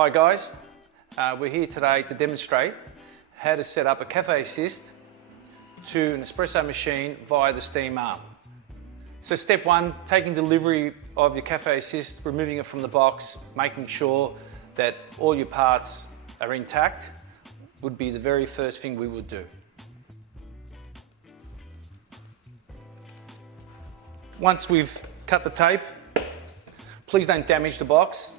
Hi guys, we're here today to demonstrate how to set up a Caffe Assist to an espresso machine via the steam arm. So step one, taking delivery of your Caffe Assist, removing it from the box, making sure that all your parts are intact would be the very first thing we would do. Once we've cut the tape, please don't damage the box.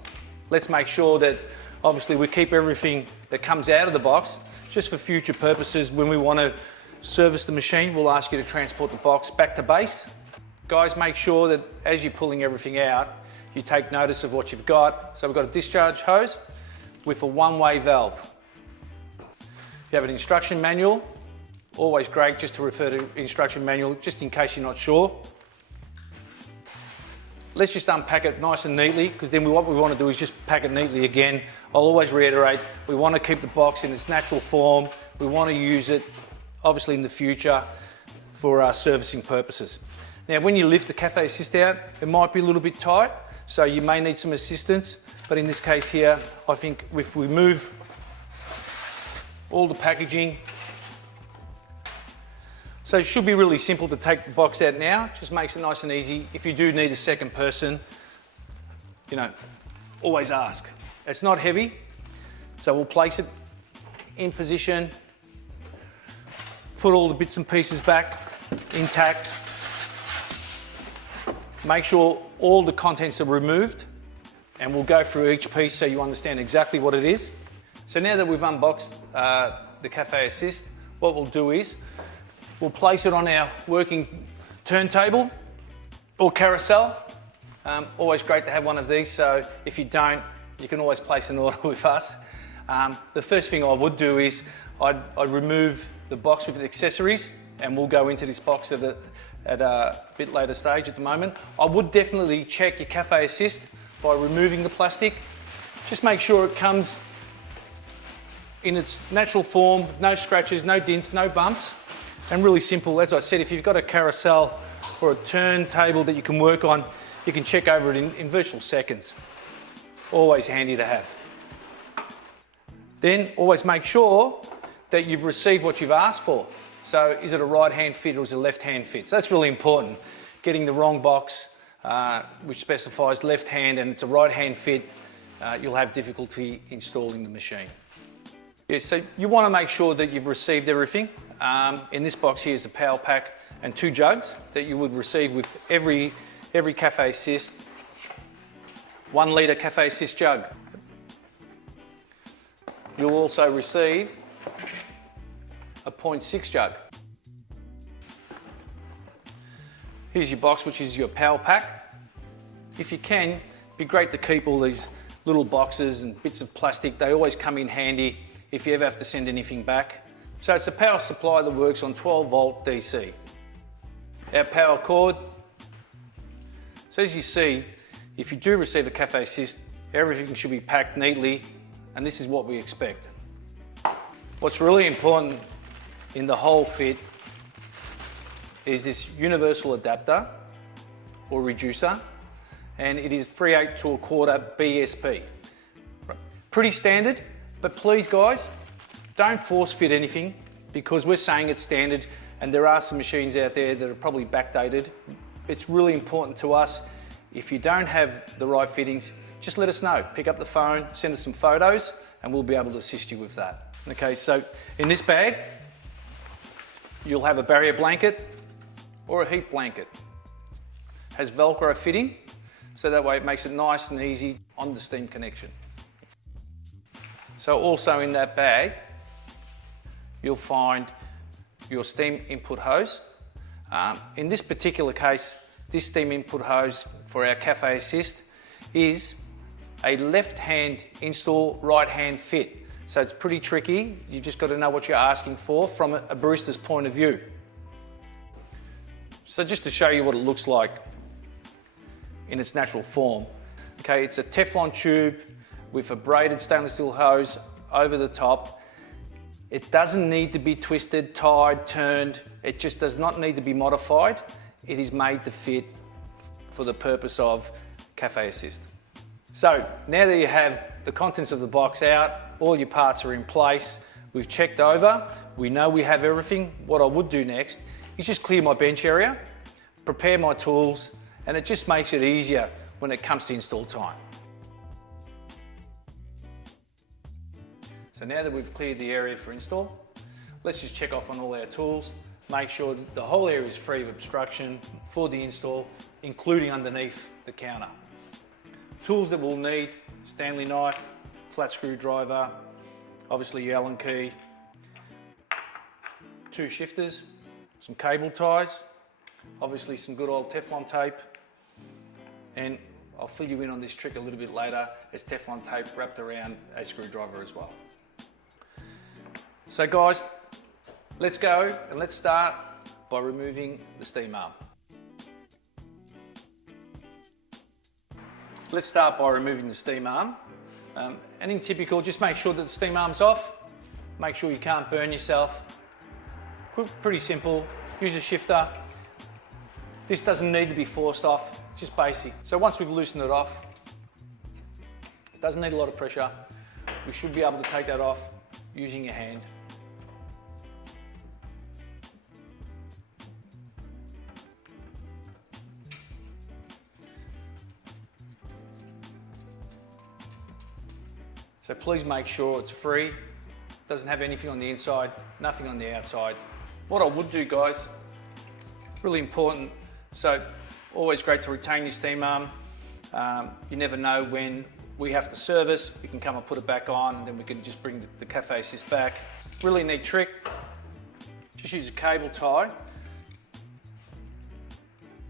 Let's make sure that obviously we keep everything that comes out of the box just for future purposes. When we want to service the machine, we'll ask you to transport the box back to base. Guys, make sure that as you're pulling everything out, you take notice of what you've got. So we've got a discharge hose with a one-way valve. You have an instruction manual. Always great just to refer to instruction manual just in case you're not sure. Let's just unpack it nice and neatly, because then what we want to do is just pack it neatly again. I'll always reiterate, we want to keep the box in its natural form. We want to use it, obviously, in the future for our servicing purposes. Now, when you lift the Caffe Assist out, it might be a little bit tight, so you may need some assistance. But in this case here, I think if we move all the packaging, so it should be really simple to take the box out now. Just makes it nice and easy. If you do need a second person, always ask. It's not heavy, so we'll place it in position, put all the bits and pieces back intact, make sure all the contents are removed, and we'll go through each piece so you understand exactly what it is. So now that we've unboxed the Caffe Assist, what we'll do is we'll place it on our working turntable or carousel. Always great to have one of these, so if you don't, you can always place an order with us. The first thing I would do is I'd remove the box with the accessories, and we'll go into this box at a bit later stage. At the moment, I would definitely check your Caffe Assist by removing the plastic. Just make sure it comes in its natural form, no scratches, no dents, no bumps. And really simple, as I said, if you've got a carousel or a turntable that you can work on, you can check over it in virtual seconds. Always handy to have. Then always make sure that you've received what you've asked for. So is it a right-hand fit or is it a left-hand fit? So that's really important. Getting the wrong box, which specifies left-hand and it's a right-hand fit, you'll have difficulty installing the machine. Yeah, so you want to make sure that you've received everything. In this box here is a power pack and 2 jugs that you would receive with every Caffe Assist 1 litre Caffe Assist jug. You'll also receive a 0.6 jug. Here's your box, which is your power pack. If you can, it'd be great to keep all these little boxes and bits of plastic. They always come in handy if you ever have to send anything back. So it's a power supply that works on 12 volt DC. Our power cord. So as you see, if you do receive a Caffe Assist, everything should be packed neatly, and this is what we expect. What's really important in the whole fit is this universal adapter or reducer, and it is 3/8 to 1/4 BSP. Pretty standard, but please guys, don't force fit anything, because we're saying it's standard and there are some machines out there that are probably backdated. It's really important to us. If you don't have the right fittings, just let us know. Pick up the phone, send us some photos, and we'll be able to assist you with that. Okay, so in this bag, you'll have a barrier blanket or a heat blanket. It has Velcro fitting, so that way it makes it nice and easy on the steam connection. So also in that bag, you'll find your steam input hose. In this particular case, this steam input hose for our Caffe Assist is a left-hand install, right-hand fit. So it's pretty tricky. You've just got to know what you're asking for from a barista's point of view. So just to show you what it looks like in its natural form. Okay, it's a Teflon tube with a braided stainless steel hose over the top. It doesn't need to be twisted, tied, turned. It just does not need to be modified. It is made to fit for the purpose of Caffe Assist. So now that you have the contents of the box out, all your parts are in place, we've checked over, we know we have everything. What I would do next is just clear my bench area, prepare my tools, and it just makes it easier when it comes to install time. So now that we've cleared the area for install, let's just check off on all our tools, make sure that the whole area is free of obstruction for the install, including underneath the counter. Tools that we'll need: Stanley knife, flat screwdriver, obviously your Allen key, 2 shifters, some cable ties, obviously some good old Teflon tape, and I'll fill you in on this trick a little bit later. There's Teflon tape wrapped around a screwdriver as well. So guys, let's go and let's start by removing the steam arm. Let's start by removing the steam arm. And in typical, just make sure that the steam arm's off. Make sure you can't burn yourself. Pretty simple. Use a shifter. This doesn't need to be forced off, it's just basic. So once we've loosened it off, it doesn't need a lot of pressure. We should be able to take that off using your hand. So please make sure it's free, doesn't have anything on the inside, nothing on the outside. What I would do, guys, really important, so always great to retain your steam arm. You never know when we have to service, we can come and put it back on, and then we can just bring the Caffe Assist back. Really neat trick, just use a cable tie,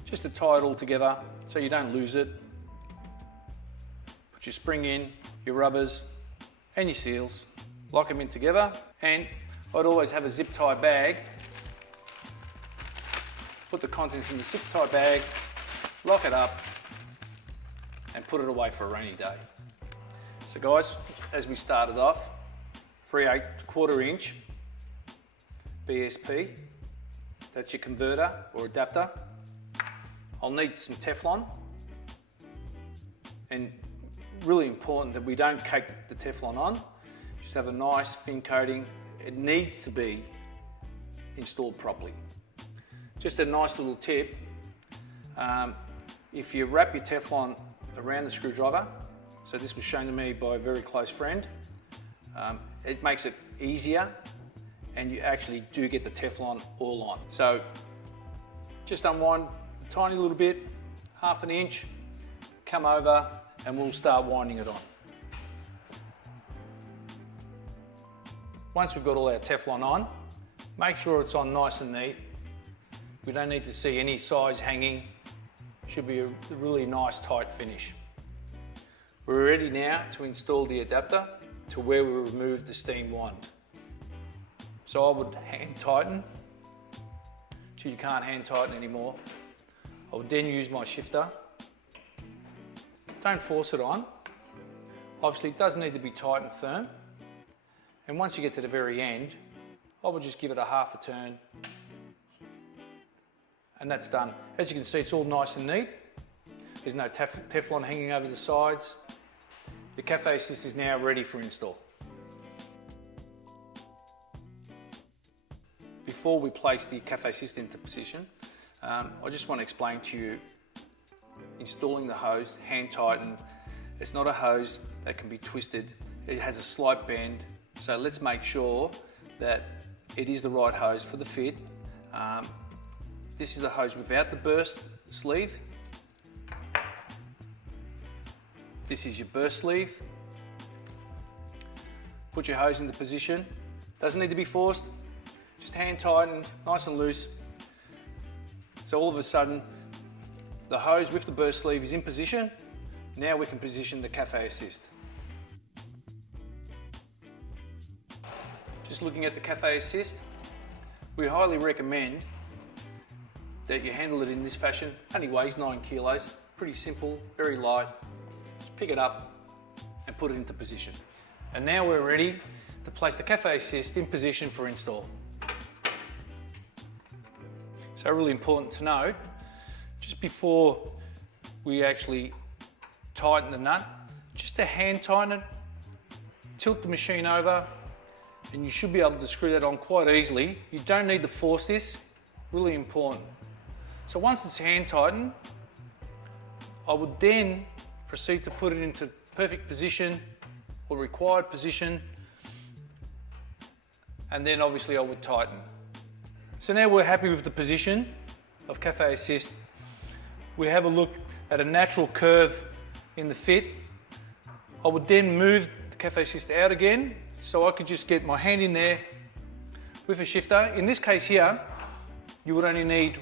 just to tie it all together so you don't lose it. Put your spring in, your rubbers, and your seals, lock them in together, and I'd always have a zip tie bag. Put the contents in the zip tie bag, lock it up, and put it away for a rainy day. So guys, as we started off, 3/8 1/4 inch BSP, that's your converter or adapter. I'll need some Teflon, and really important that we don't cake the Teflon on, just have a nice thin coating. It needs to be installed properly. Just a nice little tip, if you wrap your Teflon around the screwdriver, so this was shown to me by a very close friend, it makes it easier and you actually do get the Teflon all on. So just unwind a tiny little bit, 1/2 inch, come over, and we'll start winding it on. Once we've got all our Teflon on, make sure it's on nice and neat. We don't need to see any sides hanging. Should be a really nice tight finish. We're ready now to install the adapter to where we removed the steam wand. So I would hand tighten till you can't hand tighten anymore. I would then use my shifter. Don't force it on. Obviously it does need to be tight and firm. And once you get to the very end, I would just give it a 1/2 turn. And that's done. As you can see, it's all nice and neat. There's no Teflon hanging over the sides. The Caffe Assist is now ready for install. Before we place the Caffe Assist into position, I just want to explain to you, installing the hose, hand tightened, it's not a hose that can be twisted. It has a slight bend, so let's make sure that it is the right hose for the fit. This is the hose without the burst sleeve. This is your burst sleeve. Put your hose into position. Doesn't need to be forced, just hand tightened, nice and loose. So all of a sudden, the hose with the burst sleeve is in position. Now we can position the Caffe Assist. Just looking at the Caffe Assist, we highly recommend that you handle it in this fashion. Only weighs 9 kilos, pretty simple, very light. Just pick it up and put it into position. And now we're ready to place the Caffe Assist in position for install. So really important to note, just before we actually tighten the nut, just to hand tighten it, tilt the machine over, and you should be able to screw that on quite easily. You don't need to force this, really important. So once it's hand tightened, I would then proceed to put it into perfect position or required position, and then obviously I would tighten. So now we're happy with the position of Caffe Assist. We have a look at a natural curve in the fit. I would then move the Caffe Assist out again, so I could just get my hand in there with a shifter. In this case here, you would only need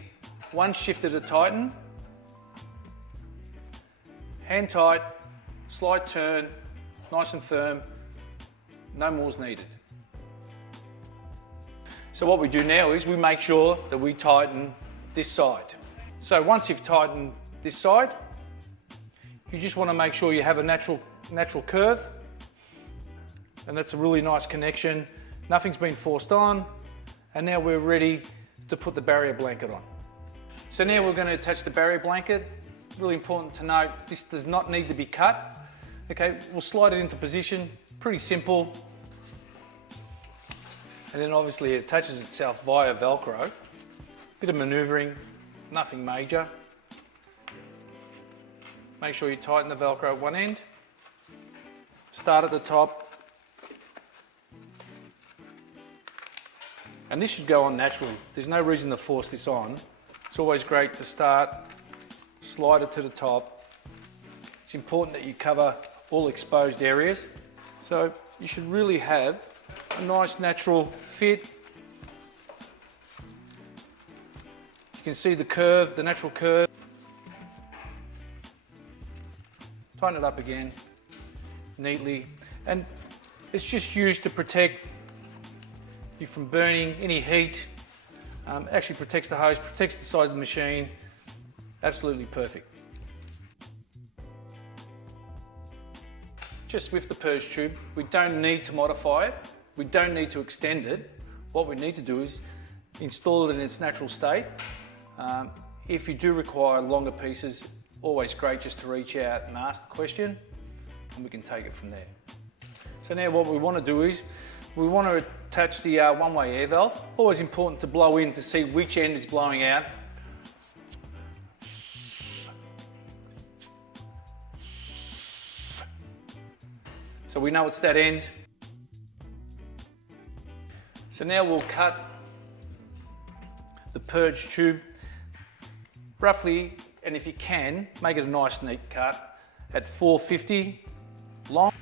one shifter to tighten. Hand tight, slight turn, nice and firm, no more is needed. So what we do now is we make sure that we tighten this side. So once you've tightened this side, you just want to make sure you have a natural curve, and that's a really nice connection. Nothing's been forced on, and now we're ready to put the barrier blanket on. So now we're going to attach the barrier blanket. Really important to note, this does not need to be cut. Okay, we'll slide it into position, pretty simple. And then obviously it attaches itself via Velcro. Bit of manoeuvring, nothing major. Make sure you tighten the Velcro at one end. Start at the top. And this should go on naturally. There's no reason to force this on. It's always great to start, slide it to the top. It's important that you cover all exposed areas. So you should really have a nice natural fit. You can see the curve, the natural curve. Tighten it up again, neatly. And it's just used to protect you from burning, any heat. Actually protects the hose, protects the side of the machine. Absolutely perfect. Just with the purge tube, we don't need to modify it. We don't need to extend it. What we need to do is install it in its natural state. If you do require longer pieces, always great just to reach out and ask the question, and we can take it from there. So now what we want to do is, we want to attach the one-way air valve. Always important to blow in to see which end is blowing out. So we know it's that end. So now we'll cut the purge tube roughly, and if you can, make it a nice neat cut at 450 long.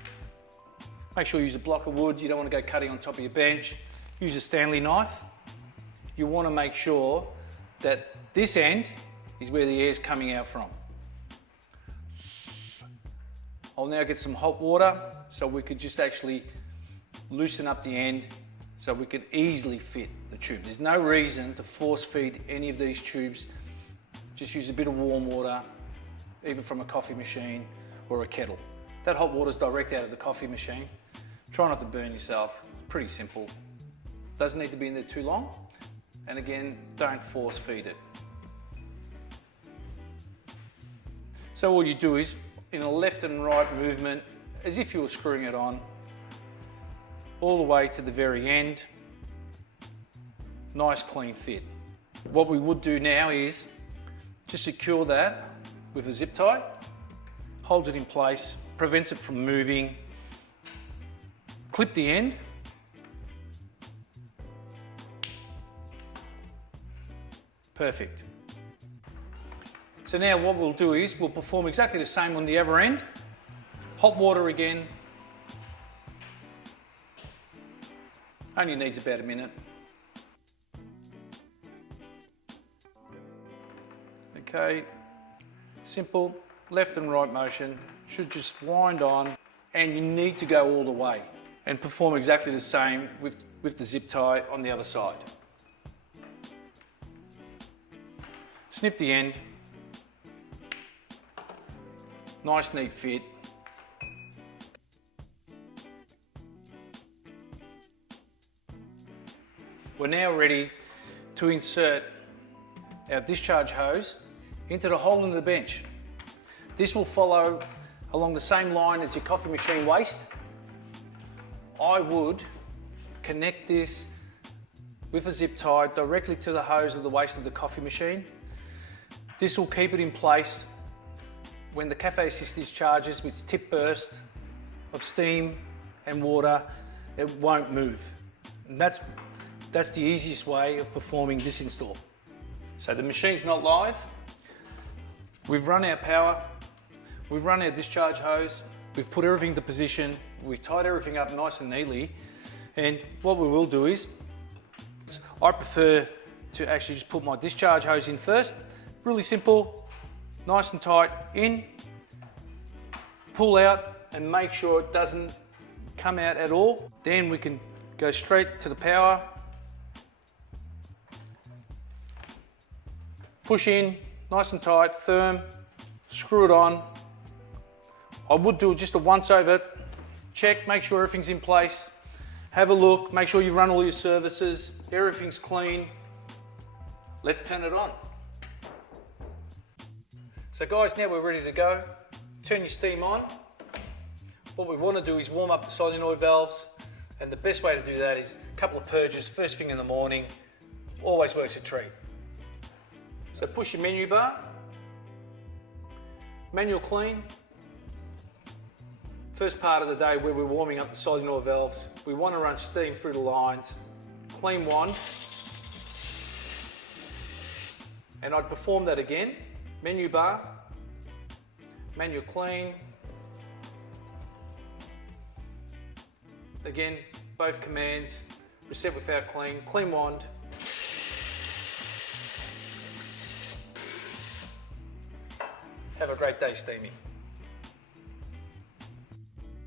Make sure you use a block of wood. You don't want to go cutting on top of your bench. Use a Stanley knife. You want to make sure that this end is where the air is coming out from. I'll now get some hot water so we could just actually loosen up the end so we could easily fit the tube. There's no reason to force feed any of these tubes. Just use a bit of warm water, either from a coffee machine or a kettle. That hot water is direct out of the coffee machine. Try not to burn yourself. It's pretty simple. Doesn't need to be in there too long. And again, don't force feed it. So all you do is, in a left and right movement, as if you were screwing it on, all the way to the very end. Nice clean fit. What we would do now is just secure that with a zip tie, holds it in place, prevents it from moving. Clip the end. Perfect. So now what we'll do is we'll perform exactly the same on the other end. Hot water again. Only needs about a minute. Okay, simple left and right motion. Should just wind on, and you need to go all the way and perform exactly the same with the zip tie on the other side. Snip the end. Nice neat fit. We're now ready to insert our discharge hose into the hole in the bench. This will follow along the same line as your coffee machine waste, I would connect this with a zip tie directly to the hose of the waste of the coffee machine. This will keep it in place when the Caffe Assist discharges with its tip burst of steam and water. It won't move. And that's the easiest way of performing this install. So the machine's not live. We've run our power. We've run our discharge hose. We've put everything to position. We've tied everything up nice and neatly. And what we will do is, I prefer to actually just put my discharge hose in first. Really simple, nice and tight, in, pull out, and make sure it doesn't come out at all. Then we can go straight to the power. Push in, nice and tight, firm, screw it on. I would do just a once over, check, make sure everything's in place. Have a look, make sure you run all your services, everything's clean. Let's turn it on. So guys, now we're ready to go. Turn your steam on. What we want to do is warm up the solenoid valves, and the best way to do that is a couple of purges first thing in the morning. Always works a treat. So push your menu bar, manual clean. First part of the day where we're warming up the solenoid valves, we want to run steam through the lines. Clean wand, and I'd perform that again. Menu bar, manual clean. Again, both commands, reset without clean, clean wand. Have a great day steaming.